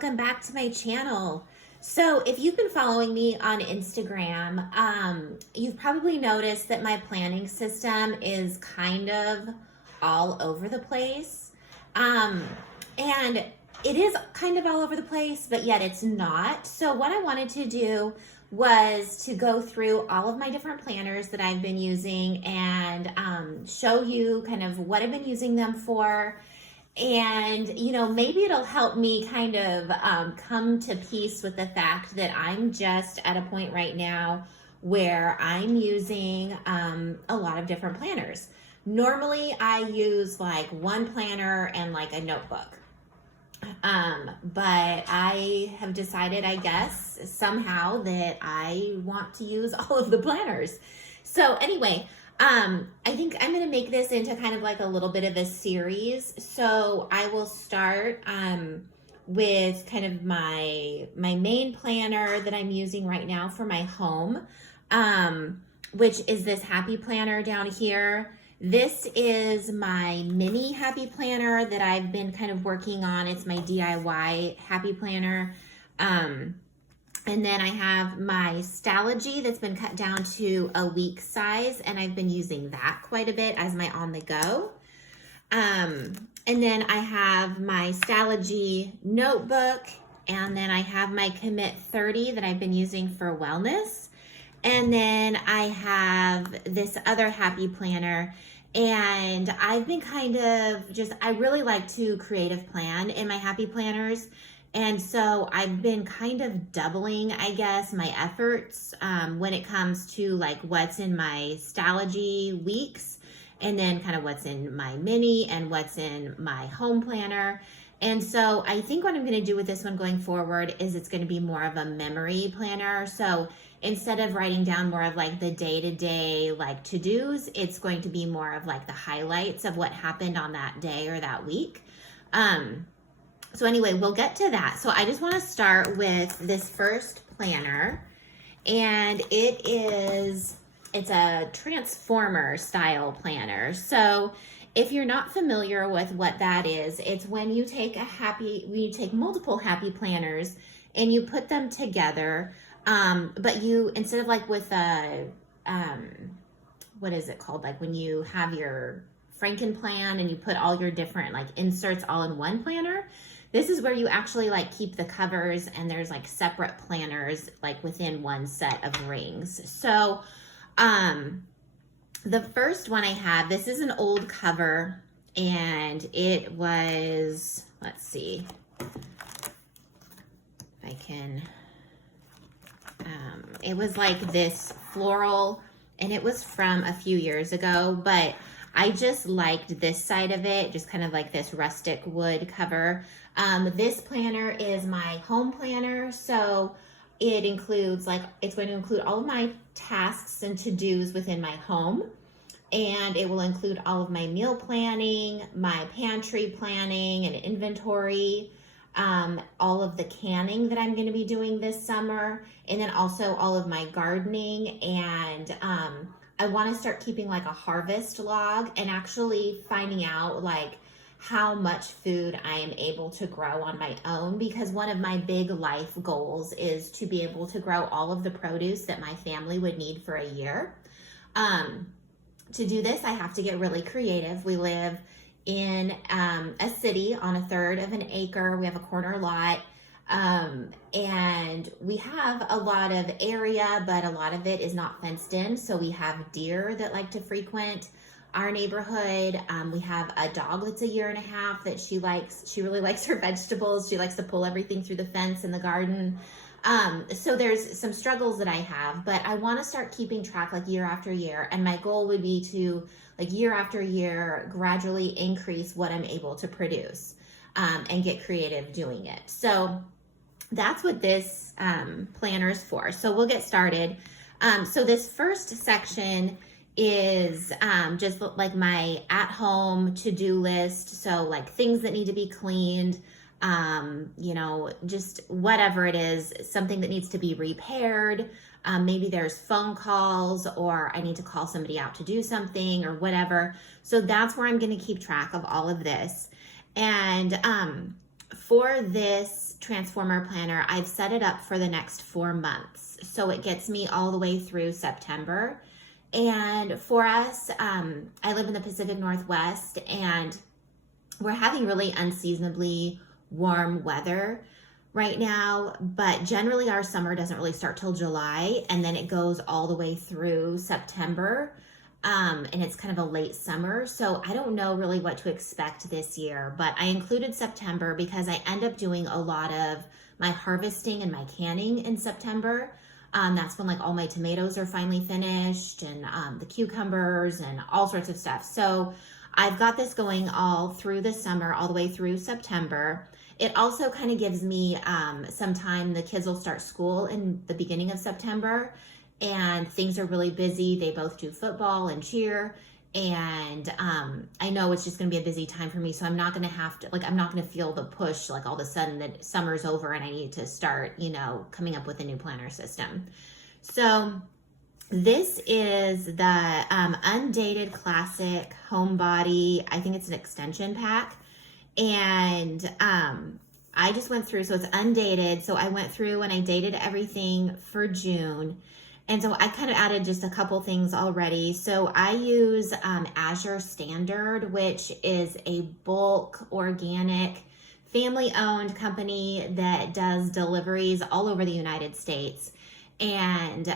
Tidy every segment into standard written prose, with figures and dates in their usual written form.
welcome back to my channel. So if you've been following me on Instagram, you've probably noticed that my planning system is kind of all over the place. And it is kind of all over the place, but yet it's not. So what I wanted to do was to go through all of my different planners that I've been using and show you kind of what I've been using them for. And, maybe it'll help me kind of come to peace with the fact that I'm just at a point right now where I'm using a lot of different planners. Normally, I use like one planner and like a notebook. But I have decided, I guess, somehow that I want to use all of the planners. So anyway, I think I'm going to make this into kind of like a little bit of a series. So I will start with kind of my main planner that I'm using right now for my home, which is this Happy Planner down here. This is my mini Happy Planner that I've been kind of working on. It's my DIY Happy Planner. And then I have my Stalogy that's been cut down to a week size, and I've been using that quite a bit as my on the go. And then I have my Stalogy notebook, and then I have my Commit 30 that I've been using for wellness. And then I have this other Happy Planner, and I've been kind of I really like to creative plan in my Happy Planners. And so I've been kind of doubling, I guess, my efforts when it comes to like what's in my Stalogy weeks, and then kind of what's in my mini and what's in my home planner. And so I think what I'm going to do with this one going forward is it's going to be more of a memory planner. So instead of writing down more of like the day-to-day like to-dos, it's going to be more of like the highlights of what happened on that day or that week. So anyway, we'll get to that. So I just want to start with this first planner, and it's a transformer style planner. So if you're not familiar with what that is, it's when you take multiple Happy Planners and you put them together, but you, instead of like with a, what is it called? Like when you have your Frankenplan and you put all your different like inserts all in one planner. This is where you actually like keep the covers, and there's like separate planners like within one set of rings. So the first one I have, this is an old cover, and it was, let's see if I can, it was like this floral, and it was from a few years ago, but I just liked this side of it, just kind of like this rustic wood cover. This planner is my home planner, so it includes it's going to include all of my tasks and to-dos within my home, and it will include all of my meal planning, my pantry planning and inventory, all of the canning that I'm going to be doing this summer, and then also all of my gardening. And I want to start keeping like a harvest log and actually finding out like how much food I am able to grow on my own, because one of my big life goals is to be able to grow all of the produce that my family would need for a year. To do this, I have to get really creative. We live in a city on a third of an acre. We have a corner lot. And we have a lot of area, but a lot of it is not fenced in. So we have deer that like to frequent our neighborhood. We have a dog that's 1.5 years that she really likes her vegetables. She likes to pull everything through the fence in the garden. So there's some struggles that I have, but I want to start keeping track like year after year. And my goal would be to like year after year gradually increase what I'm able to produce, and get creative doing it. So that's what this planner is for. So we'll get started. So this first section is just like my at-home to-do list. So like things that need to be cleaned, just whatever it is, something that needs to be repaired. Maybe there's phone calls, or I need to call somebody out to do something or whatever. So that's where I'm going to keep track of all of this. And for this Transformer planner, I've set it up for the next 4 months. So it gets me all the way through September. And for us, I live in the Pacific Northwest, and we're having really unseasonably warm weather right now, but generally our summer doesn't really start till July, and then it goes all the way through September. And it's kind of a late summer. So I don't know really what to expect this year, but I included September because I end up doing a lot of my harvesting and my canning in September. That's when like all my tomatoes are finally finished, and the cucumbers and all sorts of stuff. So I've got this going all through the summer, all the way through September. It also kind of gives me some time. The kids will start school in the beginning of September, and things are really busy. They both do football and cheer, and I know it's just going to be a busy time for me, so I'm not going to have to, like, I'm not going to feel the push like all of a sudden that summer's over and I need to start, you know, coming up with a new planner system. So this is the Undated Classic Homebody. I think it's an extension pack, and I just went through, so it's undated, so I went through and I dated everything for June. And so I kind of added just a couple things already. So I use Azure Standard, which is a bulk organic family-owned company that does deliveries all over the United States. And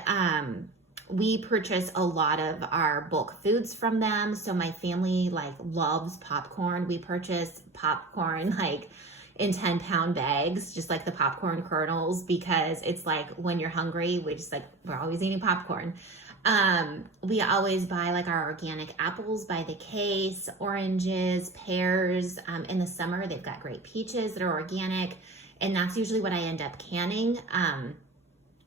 we purchase a lot of our bulk foods from them. So my family like loves popcorn. We purchase popcorn like in 10-pound bags, just like the popcorn kernels, because it's like when you're hungry, we're always eating popcorn. We always buy like our organic apples by the case, oranges, pears. In the summer, they've got great peaches that are organic, and that's usually what I end up canning.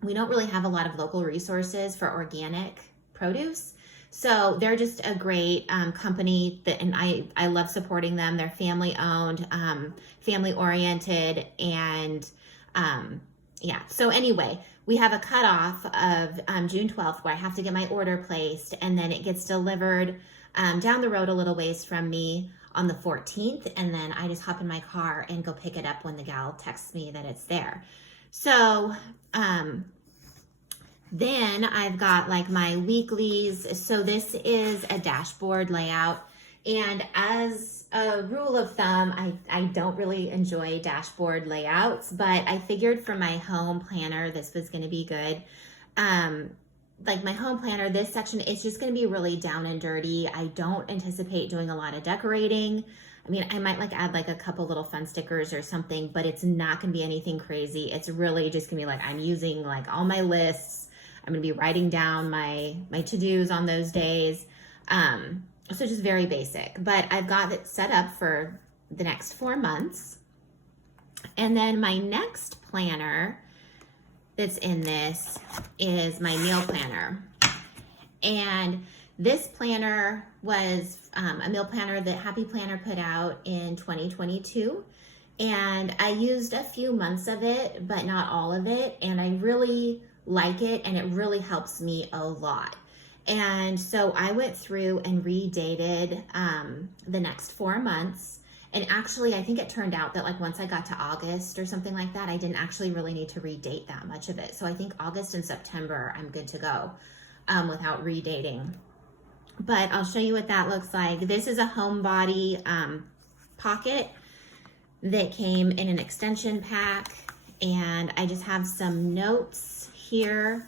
We don't really have a lot of local resources for organic produce. So they're just a great company that, and I love supporting them. They're family owned, family oriented, and yeah. So anyway, we have a cutoff of June 12th where I have to get my order placed, and then it gets delivered down the road a little ways from me on the 14th, and then I just hop in my car and go pick it up when the gal texts me that it's there. So then I've got like my weeklies. So this is a dashboard layout. And as a rule of thumb, I don't really enjoy dashboard layouts, but I figured for my home planner, this was going to be good. Like my home planner, this section is just going to be really down and dirty. I don't anticipate doing a lot of decorating. I mean, I might like add like a couple little fun stickers or something, but it's not going to be anything crazy. It's really just going to be like, I'm using like all my lists. I'm going to be writing down my to-dos on those days. So just very basic, but I've got it set up for the next 4 months. And then my next planner that's in this is my meal planner. And this planner was a meal planner that Happy Planner put out in 2022. And I used a few months of it, but not all of it. And I really like it, and it really helps me a lot. And so I went through and redated the next 4 months. And actually, I think it turned out that like once I got to August or something like that, I didn't actually really need to redate that much of it. So I think August and September, I'm good to go without redating. But I'll show you what that looks like. This is a homebody pocket that came in an extension pack. And I just have some notes here.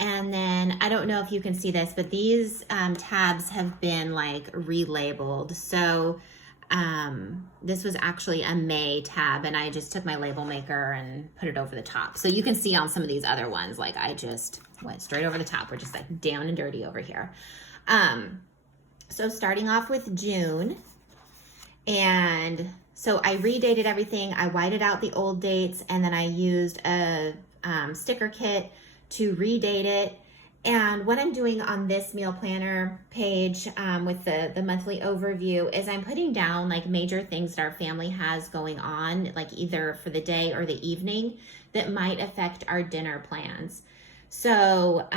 And then I don't know if you can see this, but these tabs have been like relabeled. So this was actually a May tab, and I just took my label maker and put it over the top. So you can see on some of these other ones, like I just went straight over the top. We're just like down and dirty over here. So starting off with June, and so I redated everything. I whited out the old dates, and then I used a sticker kit to redate it. And what I'm doing on this meal planner page with the monthly overview is I'm putting down like major things that our family has going on, like either for the day or the evening, that might affect our dinner plans. So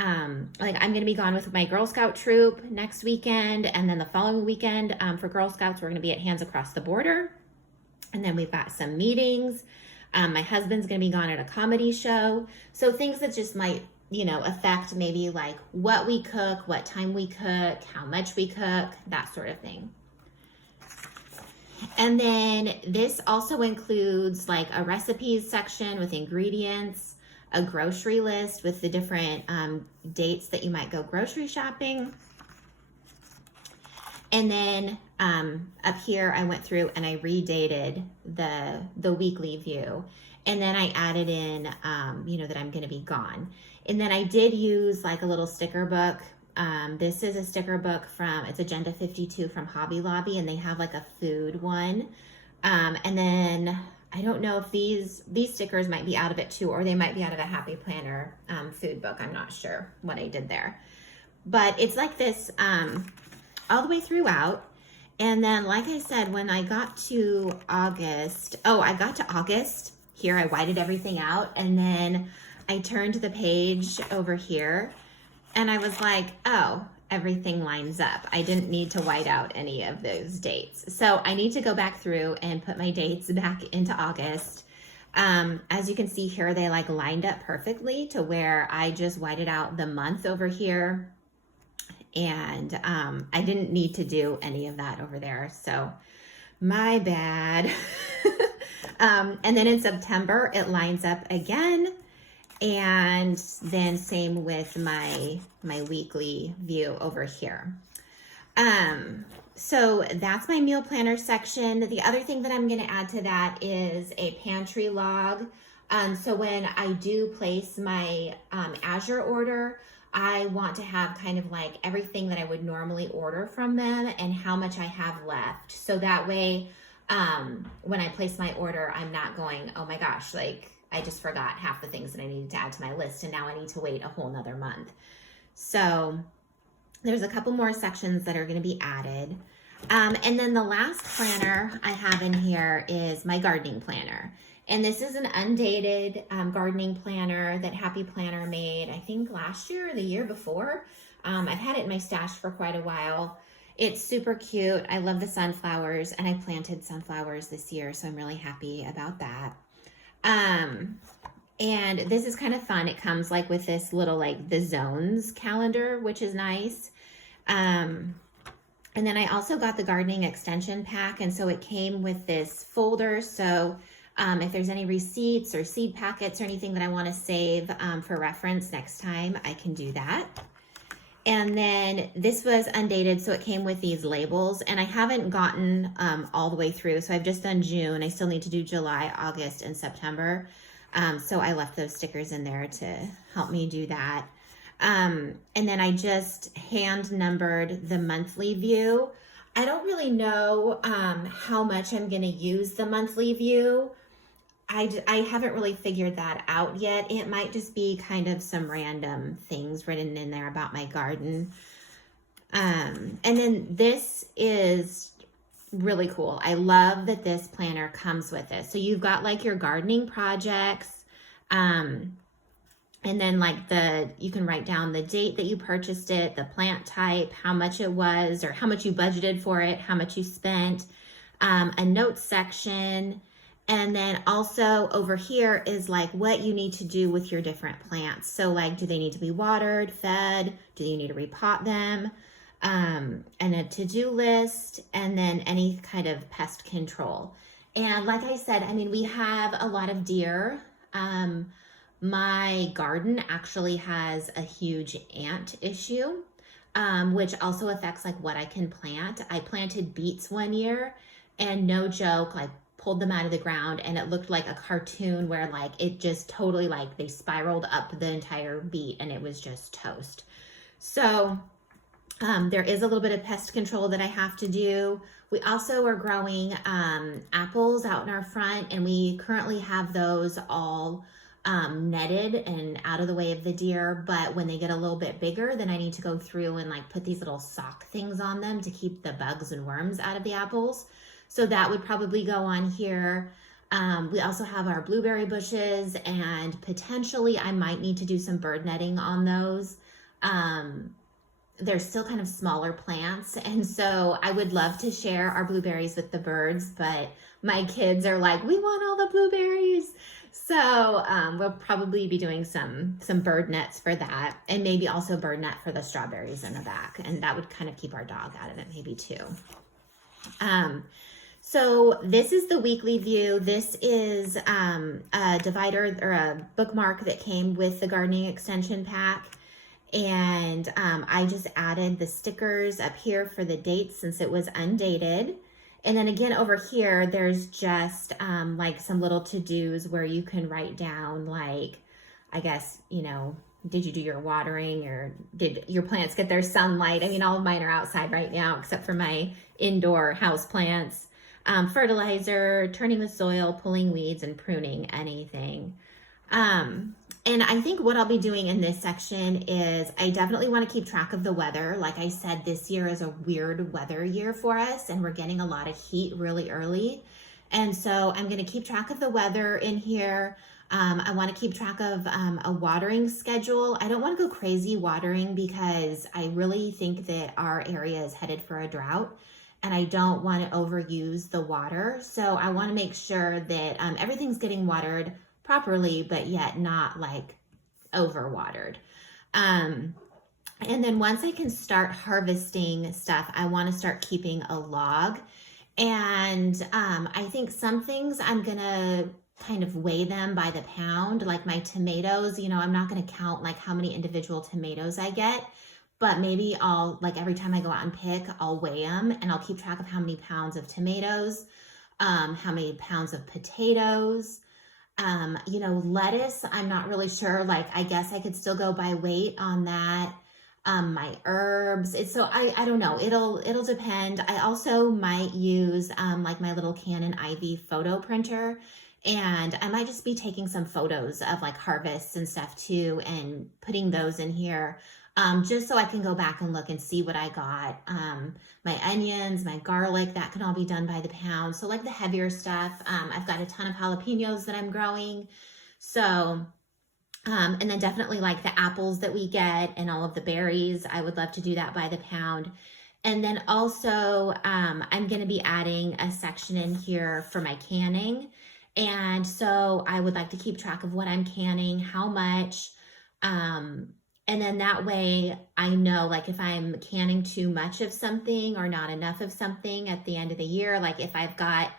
like I'm gonna be gone with my Girl Scout troop next weekend, and then the following weekend for Girl Scouts, we're gonna be at Hands Across the Border. And then we've got some meetings. My husband's going to be gone at a comedy show. So things that just might, affect maybe like what we cook, what time we cook, how much we cook, that sort of thing. And then this also includes like a recipes section with ingredients, a grocery list with the different dates that you might go grocery shopping. And then up here, I went through and I redated the weekly view. And then I added in, that I'm going to be gone. And then I did use like a little sticker book. This is a sticker book it's Agenda 52 from Hobby Lobby, and they have like a food one. And then I don't know if these stickers might be out of it too, or they might be out of a Happy Planner food book. I'm not sure what I did there. But it's like this all the way throughout. And then, like I said, when I got to August, here I whited everything out, and then I turned the page over here, and I was like, oh, everything lines up. I didn't need to white out any of those dates. So I need to go back through and put my dates back into August. As you can see here, they like lined up perfectly to where I just whited out the month over here. And I didn't need to do any of that over there. So my bad. And then in September, it lines up again. And then same with my weekly view over here. So that's my meal planner section. The other thing that I'm going to add to that is a pantry log. So when I do place my Azure order, I want to have kind of like everything that I would normally order from them and how much I have left. So that way, when I place my order, I'm not going, oh my gosh, like I just forgot half the things that I needed to add to my list, and now I need to wait a whole nother month. So there's a couple more sections that are going to be added. And then the last planner I have in here is my gardening planner. And this is an undated gardening planner that Happy Planner made, I think last year or the year before. I've had it in my stash for quite a while. It's super cute. I love the sunflowers, and I planted sunflowers this year, so I'm really happy about that. And this is kind of fun. It comes like with this little like the zones calendar, which is nice. And then I also got the gardening extension pack, and so it came with this folder. So if there's any receipts or seed packets or anything that I want to save for reference next time, I can do that. And then this was undated, so it came with these labels, and I haven't gotten all the way through. So I've just done June. I still need to do July, August, and September. So I left those stickers in there to help me do that. And then I just hand numbered the monthly view. I don't really know how much I'm going to use the monthly view. I haven't really figured that out yet. It might just be kind of some random things written in there about my garden. And then this is really cool. I love that this planner comes with this. So you've got like your gardening projects, and then like you can write down the date that you purchased it, the plant type, how much it was, or how much you budgeted for it, how much you spent, a notes section. And then also over here is like what you need to do with your different plants. So like, do they need to be watered, fed? Do you need to repot them? And a to-do list, and then any kind of pest control. And like I said, I mean, we have a lot of deer. My garden actually has a huge ant issue, which also affects like what I can plant. I planted beets one year, and no joke, like pulled them out of the ground, and it looked like a cartoon where like it just totally like they spiraled up the entire beet, and it was just toast. So there is a little bit of pest control that I have to do. We also are growing apples out in our front, and we currently have those all netted and out of the way of the deer. But when they get a little bit bigger, then I need to go through and like put these little sock things on them to keep the bugs and worms out of the apples. So that would probably go on here. We also have our blueberry bushes, and potentially I might need to do some bird netting on those. they're still kind of smaller plants. And so I would love to share our blueberries with the birds, but my kids are like, we want all the blueberries. So we'll probably be doing some bird nets for that, and maybe also bird net for the strawberries in the back. And that would kind of keep our dog out of it maybe too. So this is the weekly view. This is a divider or a bookmark that came with the gardening extension pack. And I just added the stickers up here for the dates since it was undated. And then again over here, there's just like some little to-dos where you can write down, like, I guess, you know, did you do your watering, or did your plants get their sunlight? I mean, all of mine are outside right now except for my indoor house plants. Fertilizer, turning the soil, pulling weeds, and pruning anything. And I think what I'll be doing in this section is I definitely want to keep track of the weather. Like I said, this year is a weird weather year for us, and we're getting a lot of heat really early. And so I'm going to keep track of the weather in here. I want to keep track of a watering schedule. I don't want to go crazy watering because I really think that our area is headed for a drought, and I don't want to overuse the water. So I want to make sure that everything's getting watered properly, but yet not like overwatered. And then once I can start harvesting stuff, I want to start keeping a log. And I think some things I'm gonna kind of weigh them by the pound, like my tomatoes. You know, I'm not gonna count like how many individual tomatoes I get, but maybe I'll, like, every time I go out and pick, I'll weigh them, and I'll keep track of how many pounds of tomatoes, how many pounds of potatoes. You know, lettuce, I'm not really sure. Like, I guess I could still go by weight on that. My herbs, so I don't know. It'll depend. I also might use like my little Canon IV photo printer, and I might just be taking some photos of like harvests and stuff too, and putting those in here. Just so I can go back and look and see what I got. My onions, my garlic, that can all be done by the pound. So like the heavier stuff, I've got a ton of jalapenos that I'm growing. So, and then definitely like the apples that we get and all of the berries, I would love to do that by the pound. And then also, I'm going to be adding a section in here for my canning. And so I would like to keep track of what I'm canning, how much, and then that way I know, like, if I'm canning too much of something or not enough of something at the end of the year, like if I've got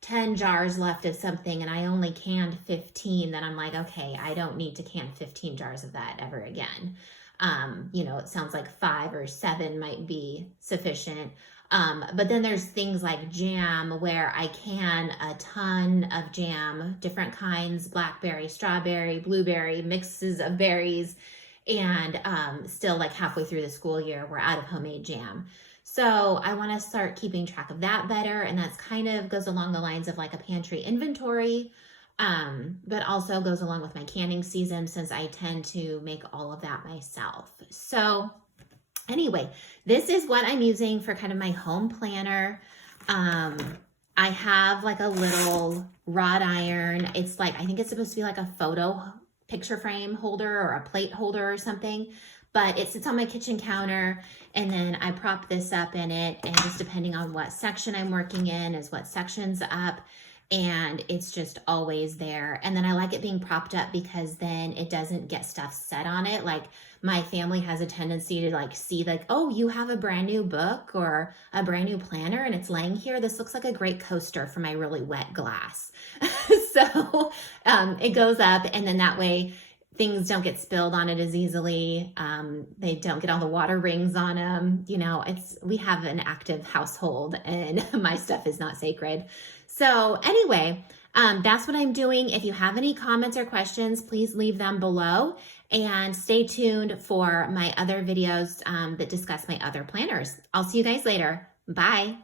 10 jars left of something and I only canned 15, then I'm like, okay, I don't need to can 15 jars of that ever again. You know, it sounds like 5 or 7 might be sufficient. But then there's things like jam where I can a ton of jam, different kinds, blackberry, strawberry, blueberry, mixes of berries. And still, like, halfway through the school year, we're out of homemade jam. So I want to start keeping track of that better. And that's kind of goes along the lines of like a pantry inventory, but also goes along with my canning season since I tend to make all of that myself. So anyway, this is what I'm using for kind of my home planner. I have like a little wrought iron. It's like, I think it's supposed to be like a photo picture frame holder or a plate holder or something, but it sits on my kitchen counter, and then I prop this up in it, and just depending on what section I'm working in is what section's up, and it's just always there. And then I like it being propped up because then it doesn't get stuff set on it. Like, my family has a tendency to like see like, oh, you have a brand new book or a brand new planner and it's laying here. This looks like a great coaster for my really wet glass. So it goes up, and then that way things don't get spilled on it as easily. They don't get all the water rings on them. You know, we have an active household, and my stuff is not sacred. So anyway, that's what I'm doing. If you have any comments or questions, please leave them below, and stay tuned for my other videos that discuss my other planners. I'll see you guys later. Bye.